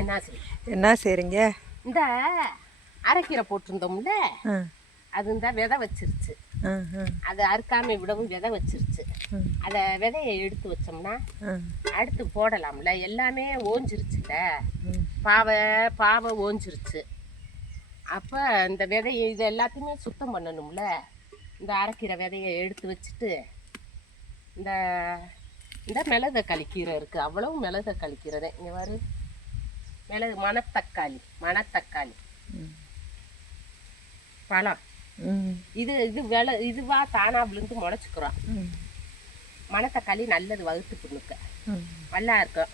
என்ன செய்கிறீங்க? இந்த அரைக்கீரை போட்டிருந்தோம்ல, அது இந்த விதை வச்சிருச்சு. அதை அறுக்காம விடவும் விதை வச்சிருச்சு. அதை விதையை எடுத்து வச்சோம்னா அடுத்து போடலாம்ல. எல்லாமே ஓஞ்சிருச்சுல, பாவை ஓஞ்சிருச்சு. அப்போ இந்த விதையை இது எல்லாத்தையுமே சுத்தம் பண்ணணும்ல. இந்த அரைக்கீரை விதையை எடுத்து வச்சுட்டு இந்த மிளகு கழிக்கீரை இருக்குது, அவ்வளவு மிளகு கழிக்கிறது. இங்கே வரு மிளகு, மணத்தக்காளி பழம், இது இதுவா தானா விழுந்து முளைச்சிக்கிறோம். மணத்தக்காளி நல்லது, வகுத்து புண்ணுக்கு நல்லா இருக்கும்,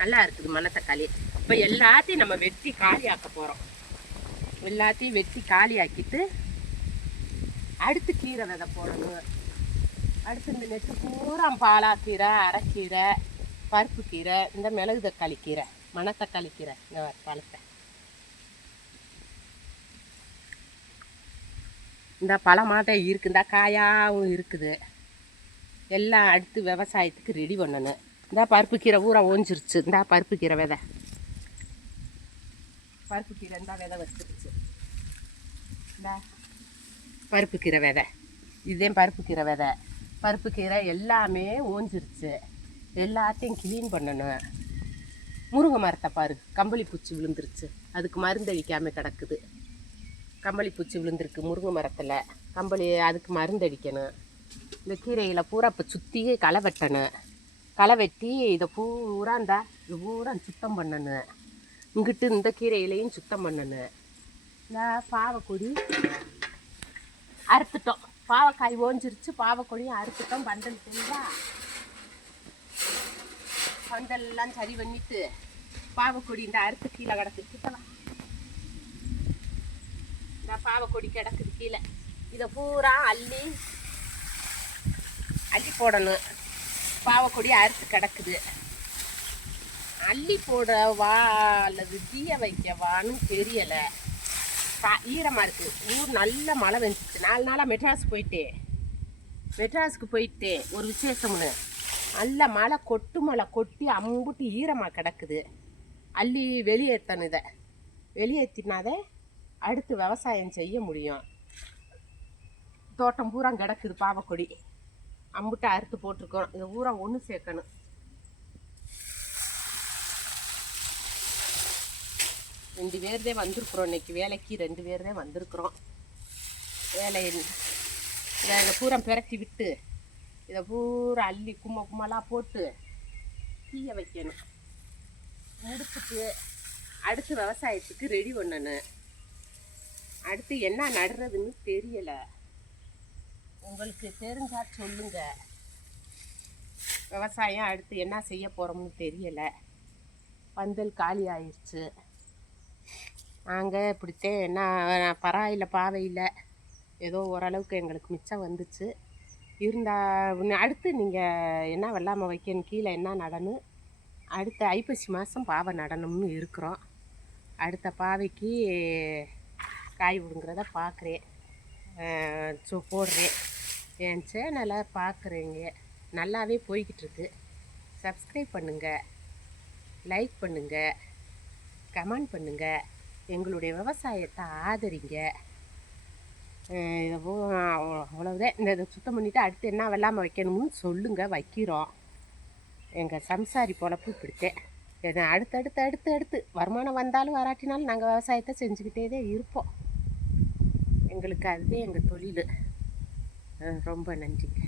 நல்லா இருக்குது மணத்தக்காளி. இப்போ எல்லாத்தையும் நம்ம வெட்டி காலி ஆக்க போகிறோம். எல்லாத்தையும் வெட்டி காலி ஆக்கிட்டு அடுத்து கீரை விதை போடணும். அடுத்து இந்த நெட்டு பூரா பாலாக்கீரை, அரைக்கீரை, பருப்பு கீரை, இந்த மிளகு தக்காளி கீரை, மணத்தக்காளி கீரை, இந்த பழத்தை இந்த பழமாட்ட இருக்குது, இந்த காயாகவும் இருக்குது. எல்லாம் அடுத்து விவசாயத்துக்கு ரெடி பண்ணணும். இந்த பருப்பு கீரை ஊற ஓஞ்சிருச்சு. இந்த பருப்பு கீரை விதை, பருப்பு கீரை இந்த விதை வச்சிருச்சு. இந்த பருப்பு கீரை விதை, இதே பருப்பு கீரை விதை. பருப்பு கீரை எல்லாமே ஓஞ்சிருச்சு. எல்லாத்தையும் க்ளீன் பண்ணணும். முருங்கை மரத்தை பாரு, கம்பளி பூச்சி விழுந்துருச்சு. அதுக்கு மருந்து அடிக்காமல் கிடக்குது. கம்பளி பூச்சி விழுந்துருக்கு முருங்கை மரத்தில். அதுக்கு மருந்து அடிக்கணும். இந்த கீரையில் பூரா இப்போ சுற்றி களை வெட்டணும். களை வெட்டி இதை பூரா இது பூரா சுத்தம் பண்ணணும். இங்கிட்டு இந்த கீரையிலையும் சுத்தம் பண்ணணும். இந்த பாவக்கொடி அறுத்துட்டோம். பாவக்காய் ஓஞ்சிருச்சு, பாவக்கொடியும் அறுத்துட்டோம். பந்தல் தெரியுதா? பந்தல்லாம் சரி பண்ணிட்டு பாவக்கொடி இந்த அறுத்து கீழே கிடக்குது. இந்த பாவக்கொடி கிடக்குது கீழே. இதை பூரா அள்ளி போடணும். பாவக்கொடி அறுத்து கிடக்குது. அள்ளி போடவா அல்லது தீய வைக்கவான்னு தெரியலை. ஈரமாக இருக்குது. ஊர் நல்ல மழை வந்துச்சு. 4 நாளாக மெட்ராஸுக்கு போயிட்டேன் ஒரு விசேஷம்னு. நல்ல மழை கொட்டி அம்புட்டு ஈரமாக கிடக்குது. அள்ளி வெளியேற்றணும். இதை வெளியேற்றினாதே அடுத்து விவசாயம் செய்ய முடியும். தோட்டம் பூரா கிடக்குது பாவக்கொடி. அம்புட்டு அறுத்து போட்டிருக்கோம். இதை பூரா ஒன்று சேர்க்கணும். ரெண்டு பேர்தே வந்திருக்குறோம் இன்னைக்கு வேலைக்கு. 2 பேர்தே வந்திருக்குறோம் வேலையில். இதை பூரா பிரட்டி விட்டு இதை பூரா அள்ளி கும்மலாக போட்டு தீய வைக்கணும். முடிச்சுட்டு அடுத்து விவசாயத்துக்கு ரெடி பண்ணணும். அடுத்து என்ன நடுறதுன்னு தெரியலை. உங்களுக்கு தெரிஞ்சா சொல்லுங்க. விவசாயம் அடுத்து என்ன செய்ய போகிறோம்னு தெரியலை. பந்தல் காலி ஆயிடுச்சு. நாங்கள் இப்படித்தான் என்ன பரவாயில்லை, பாவையில் ஏதோ ஓரளவுக்கு எங்களுக்கு மிச்சம் வந்துச்சு. அடுத்து நீங்கள் என்ன வெள்ளாமை வைக்கணும், கீழே என்ன நடணும், அடுத்த ஐப்பசி மாதம் பாவை நடணும்னு இருக்கிறோம். அடுத்த பாவைக்கு காய் விடுங்கிறத பார்க்குறேன், போடுறேன். என் சேனலை பார்க்குறீங்க, நல்லாவே போய்கிட்டுருக்கு. சப்ஸ்கிரைப் பண்ணுங்கள், லைக் பண்ணுங்கள், கமெண்ட் பண்ணுங்கள். எங்களுடைய விவசாயத்தை ஆதரிங்க. அவ்வளவுதான். இதை சுத்தம் பண்ணிவிட்டு அடுத்து என்ன வெள்ளாமை வைக்கணும்னு சொல்லுங்கள், வைக்கிறோம். எங்கள் சம்சாரி பொழப்பு இப்படித்தேன். அடுத்து வருமானம் வந்தாலும் வராட்டினாலும் நாங்கள் விவசாயத்தை செஞ்சுக்கிட்டே தான் இருப்போம். எங்களுக்கு அதுதான் எங்கள் தொழில். ரொம்ப நன்றிங்க.